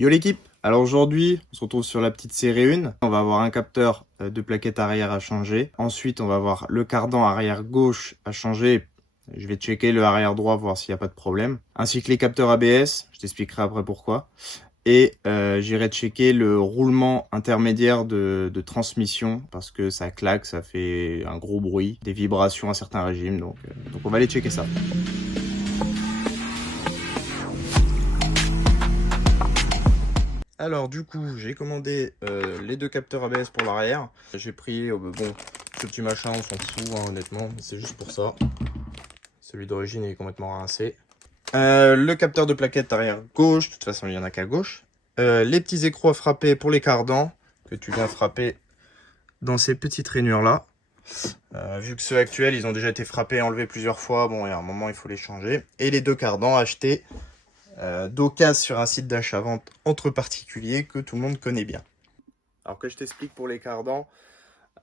Yo l'équipe, alors aujourd'hui on se retrouve sur la petite série 1, on va avoir un capteur de plaquette arrière à changer, ensuite on va avoir le cardan arrière gauche à changer, je vais checker le arrière droit voir s'il n'y a pas de problème, ainsi que les capteurs ABS, je t'expliquerai après pourquoi, et j'irai checker le roulement intermédiaire de transmission parce que ça claque, ça fait un gros bruit, des vibrations à certains régimes, donc on va aller checker ça. Alors du coup, j'ai commandé les deux capteurs ABS pour l'arrière. J'ai pris, bon, ce petit machin, on s'en fout hein, honnêtement, c'est juste pour ça. Celui d'origine est complètement rincé. Le capteur de plaquette arrière gauche, de toute façon il n'y en a qu'à gauche. Les petits écrous à frapper pour les cardans, que tu viens frapper dans ces petites rainures là. Vu que ceux actuels, ils ont déjà été frappés et enlevés plusieurs fois, bon, il y a un moment il faut les changer. Et les deux cardans achetés d'occasion sur un site d'achat-vente entre particuliers que tout le monde connaît bien. Alors que je t'explique pour les cardans,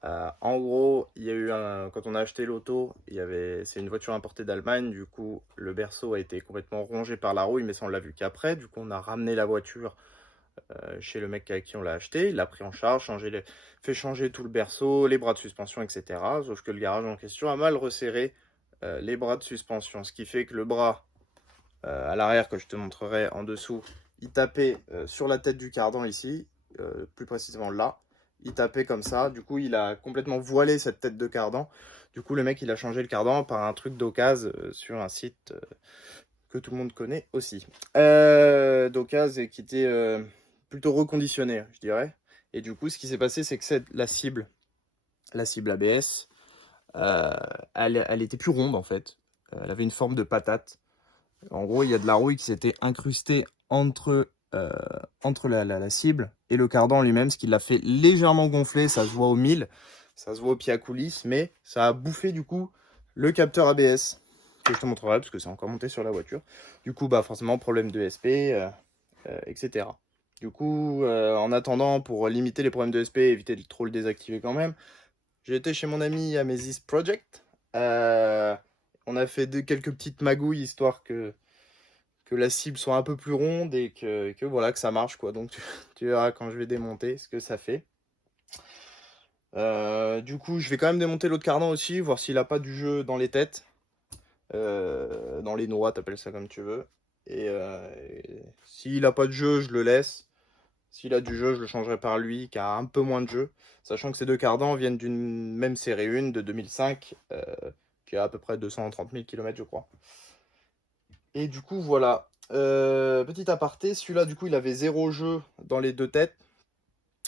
en gros, il y a eu quand on a acheté l'auto, c'est une voiture importée d'Allemagne, du coup le berceau a été complètement rongé par la rouille, mais ça on l'a vu qu'après, du coup on a ramené la voiture chez le mec à qui on l'a acheté, il l'a pris en charge, fait changer tout le berceau, les bras de suspension, etc. Sauf que le garage en question a mal resserré les bras de suspension, ce qui fait que le bras à l'arrière que je te montrerai en dessous, il tapait sur la tête du cardan ici, plus précisément là, il tapait comme ça, du coup il a complètement voilé cette tête de cardan, du coup le mec il a changé le cardan par un truc d'occasion sur un site que tout le monde connaît aussi, d'occasion et qui était plutôt reconditionné je dirais, et du coup ce qui s'est passé c'est que la cible ABS, elle était plus ronde en fait, elle avait une forme de patate. En gros, il y a de la rouille qui s'était incrustée entre la cible et le cardan lui-même, ce qui l'a fait légèrement gonfler. Ça se voit au mille, ça se voit au pied à coulisses, mais ça a bouffé du coup le capteur ABS que je te montrerai parce que c'est encore monté sur la voiture. Du coup, bah forcément, problème de SP, etc. Du coup, en attendant, pour limiter les problèmes de SP et éviter de trop le désactiver quand même, j'ai été chez mon ami Amesis Project. On a fait quelques petites magouilles histoire que la cible soit un peu plus ronde et que voilà, que ça marche quoi. Donc tu verras quand je vais démonter ce que ça fait. Du coup, je vais quand même démonter l'autre cardan aussi, voir s'il a pas du jeu dans les têtes, dans les noix, t'appelles ça comme tu veux. Et s'il a pas de jeu, je le laisse. S'il a du jeu, je le changerai par lui, qui a un peu moins de jeu. Sachant que ces deux cardans viennent d'une même série 1 de 2005, qui a à peu près 230 000 km, je crois. Et du coup, voilà. Petit aparté, celui-là, du coup, il avait 0 jeu dans les deux têtes.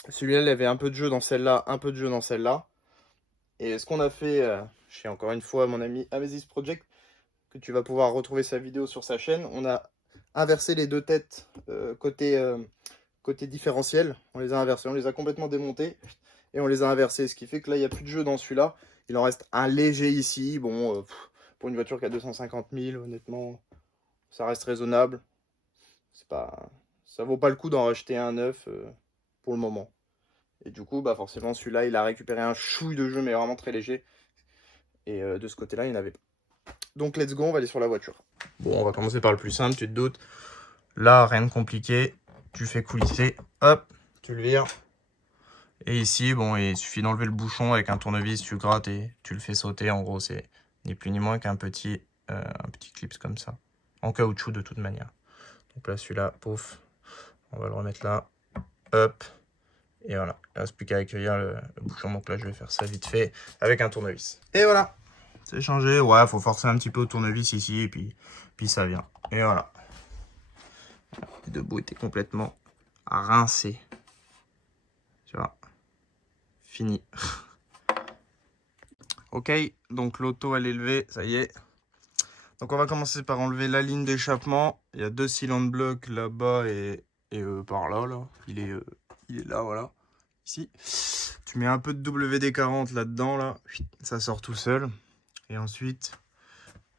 Celui-là, il avait un peu de jeu dans celle-là, un peu de jeu dans celle-là. Et ce qu'on a fait, chez encore une fois mon ami Amesis Project, que tu vas pouvoir retrouver sa vidéo sur sa chaîne, on a inversé les deux têtes côté différentiel. On les a inversés, on les a complètement démontés et on les a inversés. Ce qui fait que là, il n'y a plus de jeu dans celui-là. Il en reste un léger ici. Bon, pour une voiture qui a 250 000, honnêtement, ça reste raisonnable. Ça vaut pas le coup d'en racheter un neuf pour le moment. Et du coup, bah forcément, celui-là, il a récupéré un chouille de jeu, mais vraiment très léger. Et de ce côté-là, il n'y en avait pas. Donc, let's go, on va aller sur la voiture. Bon, on va commencer par le plus simple, tu te doutes. Là, rien de compliqué. Tu fais coulisser, hop, tu le vires. Et ici, bon, il suffit d'enlever le bouchon avec un tournevis, tu grattes et tu le fais sauter. En gros, c'est ni plus ni moins qu'un petit clips comme ça. En caoutchouc de toute manière. Donc là, celui-là, pouf, on va le remettre là, hop, et voilà. Il ne reste plus qu'à accueillir le bouchon, donc là, je vais faire ça vite fait avec un tournevis. Et voilà, c'est changé. Ouais, il faut forcer un petit peu au tournevis ici, et puis ça vient. Et voilà. Le debout était complètement rincé. Tu vois, fini. Ok, donc l'auto, elle est levée, ça y est. Donc on va commencer par enlever la ligne d'échappement. Il y a deux cylindres blocs là-bas et par là, là. Il est là, voilà. Ici. Tu mets un peu de WD-40 là-dedans, là. Ça sort tout seul. Et ensuite,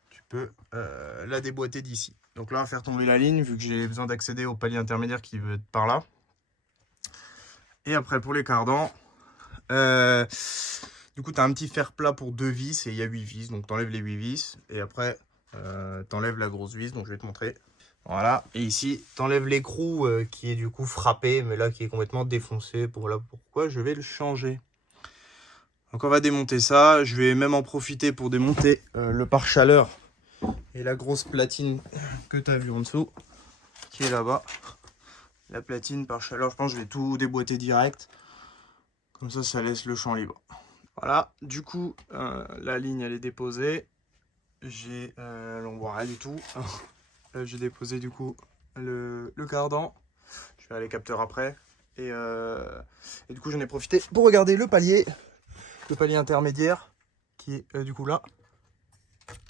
tu peux la déboîter d'ici. Donc là, on va faire tomber la ligne, vu que j'ai besoin d'accéder au palier intermédiaire qui veut être par là. Et après, pour les cardans, du coup, tu as un petit fer plat pour 2 vis et il y a 8 vis. Donc, tu enlèves les 8 vis et après, tu enlèves la grosse vis. Donc, je vais te montrer. Voilà, et ici, t'enlèves l'écrou qui est du coup frappé, mais là qui est complètement défoncé. Voilà pourquoi je vais le changer. Donc on va démonter ça. Je vais même en profiter pour démonter le pare-chaleur et la grosse platine que tu as vu en dessous, qui est là-bas. La platine pare-chaleur, je pense que je vais tout déboîter direct. Comme ça laisse le champ libre. Voilà, du coup, la ligne elle est déposée. On voit rien du tout. J'ai déposé du coup le cardan. Je vais aller capteur après. Et du coup, j'en ai profité pour regarder le palier intermédiaire qui est du coup là.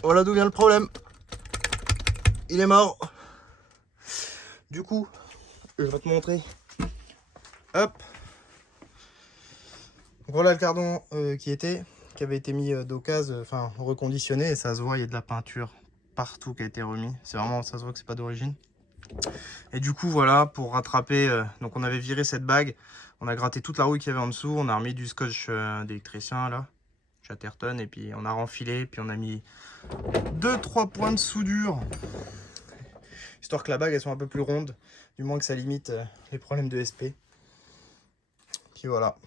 Voilà d'où vient le problème. Il est mort. Du coup, je vais te montrer. Hop. Donc voilà le cardan qui avait été mis d'occasion, enfin reconditionné, et ça se voit, il y a de la peinture partout qui a été remis. C'est vraiment, ça se voit que c'est pas d'origine. Et du coup voilà, pour rattraper, donc on avait viré cette bague, on a gratté toute la rouille qu'il y avait en dessous, on a remis du scotch d'électricien là, Chatterton, et puis on a renfilé, puis on a mis 2-3 points de soudure, histoire que la bague elle soit un peu plus ronde, du moins que ça limite les problèmes de SP. Puis voilà.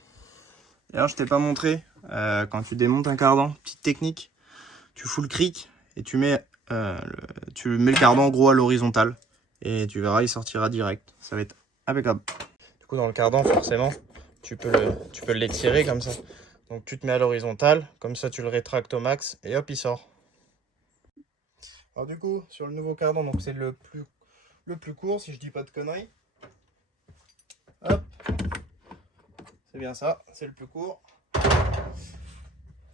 D'ailleurs, je t'ai pas montré, quand tu démontes un cardan, petite technique, tu fous le cric et tu mets le cardan gros à l'horizontale. Et tu verras, il sortira direct. Ça va être impeccable. Du coup, dans le cardan, forcément, tu peux l'étirer comme ça. Donc, tu te mets à l'horizontale, comme ça, tu le rétractes au max et hop, il sort. Alors, du coup, sur le nouveau cardan, donc c'est le plus court, si je dis pas de conneries. Hop. C'est bien ça, c'est le plus court.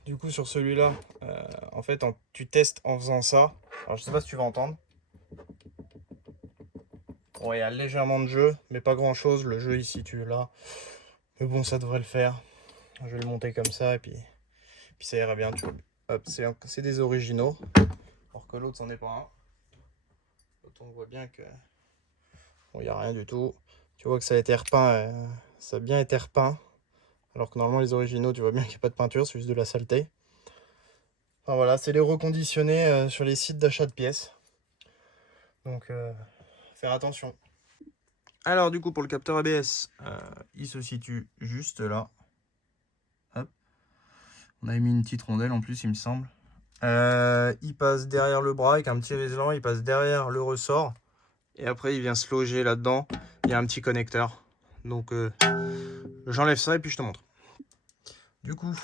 Du coup, sur celui-là, en fait, tu testes en faisant ça. Alors, je sais pas si tu vas entendre. Bon, il y a légèrement de jeu, mais pas grand-chose. Le jeu ici, tu l'as. Mais bon, ça devrait le faire. Je vais le monter comme ça, et puis ça ira bien. Hop, c'est des originaux. Alors que l'autre, c'en est pas un. L'autre, on voit bien que bon, il n'y a rien du tout. Tu vois que ça a été repeint. Ça a bien été repeint. Alors que normalement, les originaux, tu vois bien qu'il n'y a pas de peinture, c'est juste de la saleté. Enfin voilà, c'est les reconditionnés sur les sites d'achat de pièces. Donc, faire attention. Alors du coup pour le capteur ABS, il se situe juste là. Hop. On avait mis une petite rondelle en plus il me semble. Il passe derrière le bras avec un petit résistant, il passe derrière le ressort. Et après il vient se loger là-dedans. Il y a un petit connecteur. Donc j'enlève ça et puis je te montre. Du coup,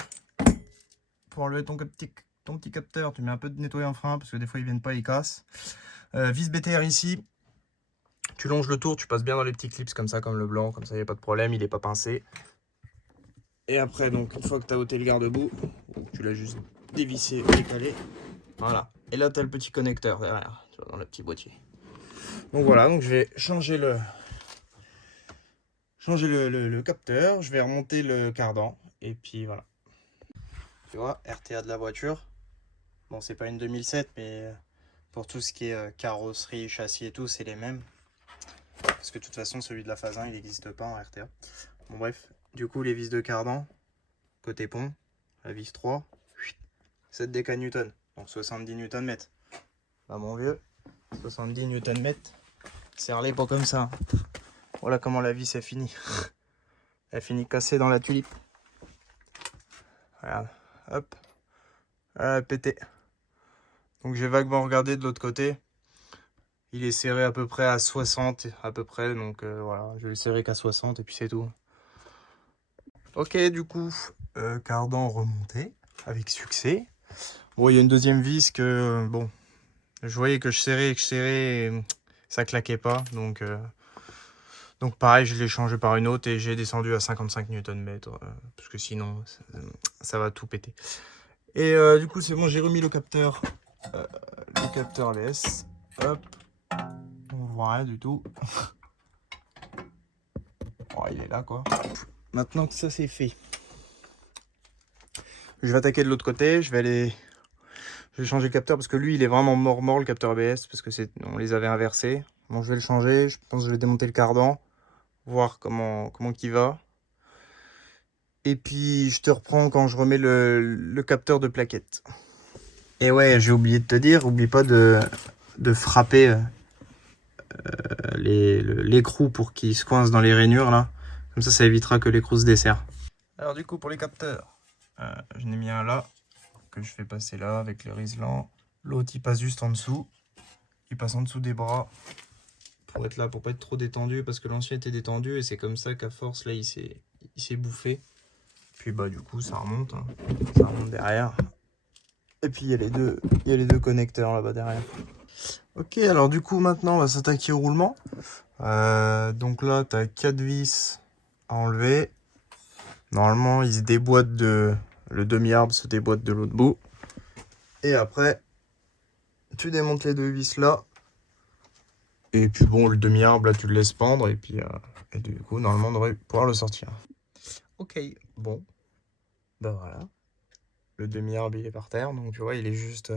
pour enlever ton petit capteur, tu mets un peu de nettoyant frein parce que des fois ils viennent pas, ils cassent. Vis BTR ici. Tu longes le tour, tu passes bien dans les petits clips comme ça, comme le blanc, comme ça il n'y a pas de problème, il n'est pas pincé. Et après, donc, une fois que tu as ôté le garde-boue, tu l'as juste dévissé, décalé. Voilà. Et là, tu as le petit connecteur derrière, tu vois, dans le petit boîtier. Donc voilà, donc je vais changer le capteur, je vais remonter le cardan, et puis voilà. Tu vois, RTA de la voiture. Bon, c'est pas une 2007, mais pour tout ce qui est carrosserie, châssis et tout, c'est les mêmes. Parce que de toute façon, celui de la phase 1, il n'existe pas en RTA. Bon, bref. Du coup, les vis de cardan, côté pont, la vis 3, 7 Nm, donc 70 Nm. Là, mon vieux, 70 Nm, serre-les pas comme ça. Voilà comment la vis est finie. Elle finit cassée dans la tulipe. Regarde, hop, elle a pété. Donc j'ai vaguement regardé de l'autre côté. Il est serré à peu près à 60, à peu près, donc voilà, je vais le serrer qu'à 60 et puis c'est tout. Ok, du coup, cardan remonté avec succès. Bon, il y a une deuxième vis que, bon, je voyais que je serrais et ça claquait pas. Donc pareil, je l'ai changé par une autre et j'ai descendu à 55 Nm. Parce que sinon, ça va tout péter. Et du coup, c'est bon, j'ai remis le capteur ABS. Hop. On voit rien du tout. Oh, il est là, quoi. Maintenant que ça, c'est fait. Je vais attaquer de l'autre côté. Je vais changer le capteur parce que lui, il est vraiment mort le capteur ABS parce que on les avait inversés. Bon, je vais le changer. Je pense que je vais démonter le cardan, voir comment qu'il va. Et puis, je te reprends quand je remets le capteur de plaquette. Et ouais, j'ai oublié de te dire, oublie pas de frapper l'écrou pour qu'il se coince dans les rainures là. Comme ça évitera que l'écrou se desserre. Alors du coup pour les capteurs, je n'ai mis un là que je fais passer là avec le riselant. L'autre il passe juste en dessous. Il passe en dessous des bras pour être là, pour pas être trop détendu parce que l'ancien était détendu et c'est comme ça qu'à force là il s'est bouffé. Puis bah du coup ça remonte, hein. Ça remonte derrière. Et puis il y a les deux connecteurs là-bas derrière. Ok, alors du coup maintenant on va s'attaquer au roulement. Donc là tu as 4 vis à enlever. Normalement il se déboîte le demi-arbre se déboîte de l'autre bout. Et après tu démontes les deux vis là. Et puis bon, le demi-arbre là tu le laisses pendre et puis et du coup normalement on devrait pouvoir le sortir. Ok, bon, bah voilà. Le demi-arbre il est par terre, donc tu vois il est juste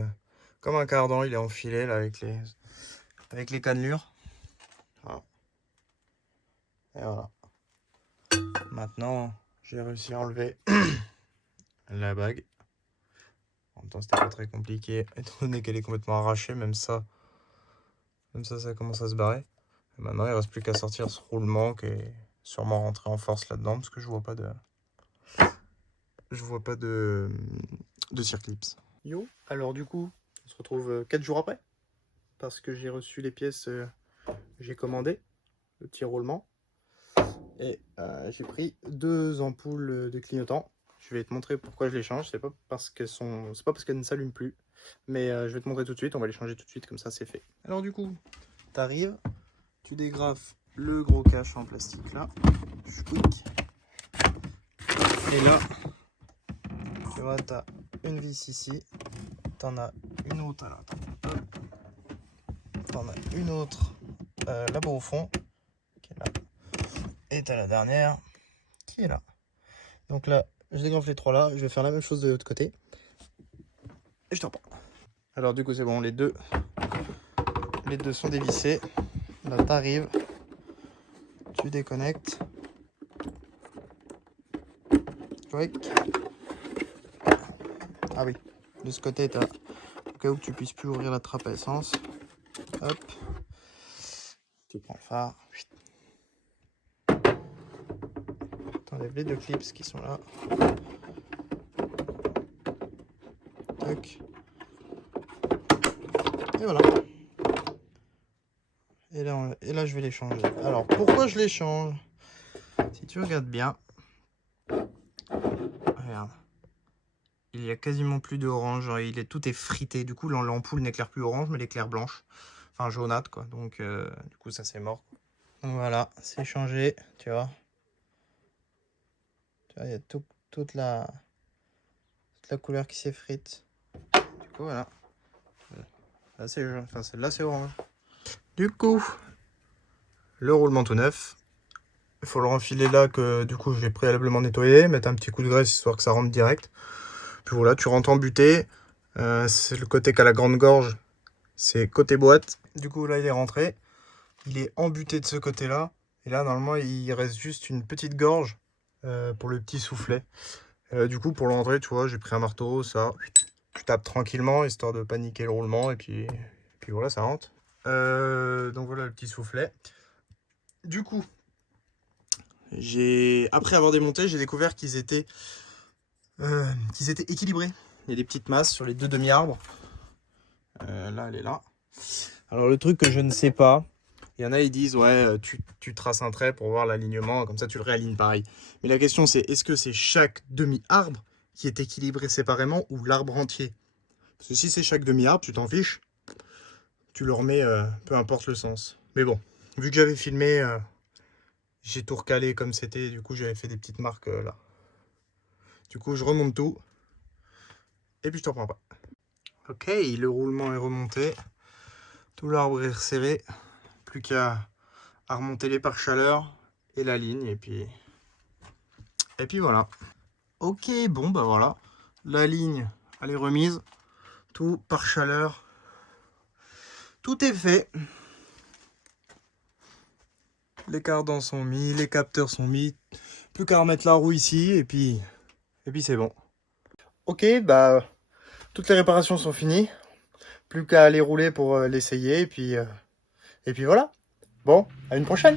comme un cardan, il est enfilé là avec les cannelures. Voilà. Et voilà. Maintenant j'ai réussi à enlever la bague. En même temps c'était pas très compliqué, étant donné qu'elle est complètement arrachée, même ça commence à se barrer. Et maintenant il reste plus qu'à sortir ce roulement qui est sûrement rentré en force là-dedans parce que je vois pas de circlips. Yo, alors du coup, on se retrouve 4 jours après parce que j'ai reçu les pièces, j'ai commandé le petit roulement et j'ai pris 2 ampoules de clignotants. Je vais te montrer pourquoi je les change. C'est pas parce qu'elles ne s'allument plus, mais je vais te montrer tout de suite. On va les changer tout de suite, comme ça c'est fait. Alors du coup, tu arrives, tu dégrafes le gros cache en plastique là, chouic. Et là, tu vois, tu as une vis ici, tu en as une autre, alors attends, tu en as une autre là-bas au fond, qui est là, et tu as la dernière qui est là. Donc là, je dégrafe les 3 là, je vais faire la même chose de l'autre côté, et je te reprends. Alors du coup c'est bon, les deux sont dévissés, là tu arrives, tu déconnectes, ah oui, de ce côté tu as, au cas où tu puisses plus ouvrir la trappe à essence, hop, tu prends le phare, t'enlèves les 2 clips qui sont là, tac, et voilà. Et là je vais les changer. Alors pourquoi je les change? Si tu regardes bien, regarde, il y a quasiment plus d'orange, tout est frité, du coup l'ampoule n'éclaire plus orange mais l'éclaire blanche, enfin jaunâtre quoi, donc du coup ça c'est mort. Donc voilà, c'est changé, tu vois, il y a toute la couleur qui s'effrite, du coup voilà, là c'est jaune, enfin celle-là c'est orange. Du coup, le roulement tout neuf, il faut le renfiler là que du coup j'ai préalablement nettoyé, mettre un petit coup de graisse histoire que ça rentre direct. Puis voilà, tu rentres en butée, c'est le côté qui a la grande gorge, c'est côté boîte. Du coup là il est rentré, il est embuté de ce côté là, et là normalement il reste juste une petite gorge pour le petit soufflet. Du coup pour l'entrée tu vois j'ai pris un marteau, ça, tu tapes tranquillement histoire de paniquer le roulement et puis voilà ça rentre. Donc voilà le petit soufflet. Du coup, après avoir démonté, j'ai découvert qu'ils étaient équilibrés. Il y a des petites masses sur les 2 demi-arbres. Là, elle est là. Alors le truc que je ne sais pas, il y en a ils disent ouais tu traces un trait pour voir l'alignement, comme ça tu le réalignes pareil. Mais la question c'est est-ce que c'est chaque demi-arbre qui est équilibré séparément ou l'arbre entier? Parce que si c'est chaque demi-arbre, tu t'en fiches, tu le remets peu importe le sens. Mais bon, vu que j'avais filmé, j'ai tout recalé comme c'était, du coup j'avais fait des petites marques là. Du coup je remonte tout, et puis je te reprends pas. Ok, le roulement est remonté, tout l'arbre est resserré, plus qu'à remonter les pare-chaleurs et la ligne, et puis voilà. Ok, bon bah voilà, la ligne elle est remise, tout pare-chaleur, tout est fait. Les cardans sont mis, les capteurs sont mis, plus qu'à remettre la roue ici, et puis c'est bon. Ok, bah toutes les réparations sont finies, plus qu'à aller rouler pour l'essayer, et puis voilà. Bon, à une prochaine.